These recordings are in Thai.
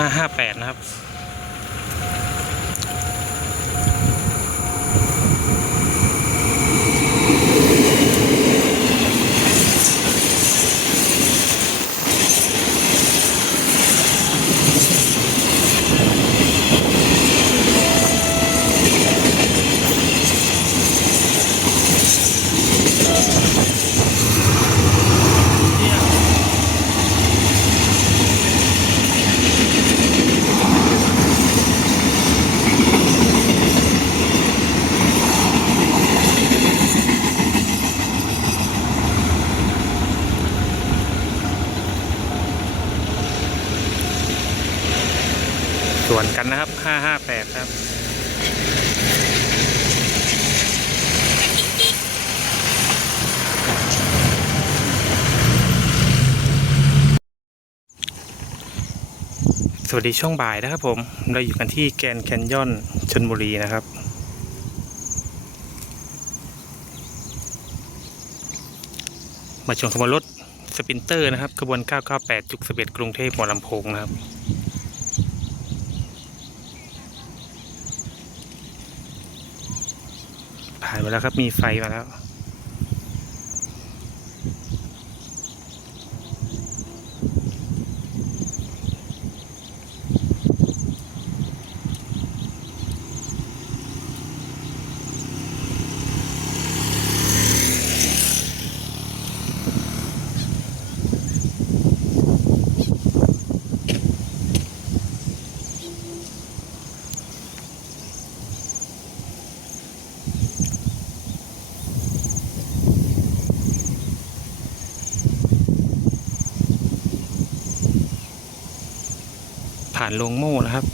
ห้าห้าแปดนะครับ ส่วนกันนะครับห้าห้าแปดครับ สวัสดีช่วงบ่ายนะครับผม เราอยู่กันที่แกนแคนยอนชนบุรีนะครับมาชมขบวนรถสปินเตอร์นะครับขบวน 998 จุก11กรุงเทพหัวลำโพงนะครับายมาแล้วครับ มีไฟมาแล้ว ผ่านโรงโม่นะครับ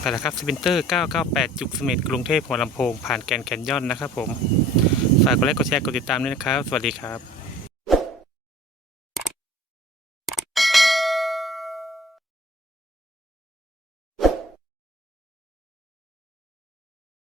ไปแล้วครับสปินเตอร์ 998 จุกเสมิธกรุงเทพหัวลำโพงผ่านแกนแคนยอนนะครับผม ฝากกดไลค์กดแชร์กดติดตามด้วยนะครับ สวัสดีครับ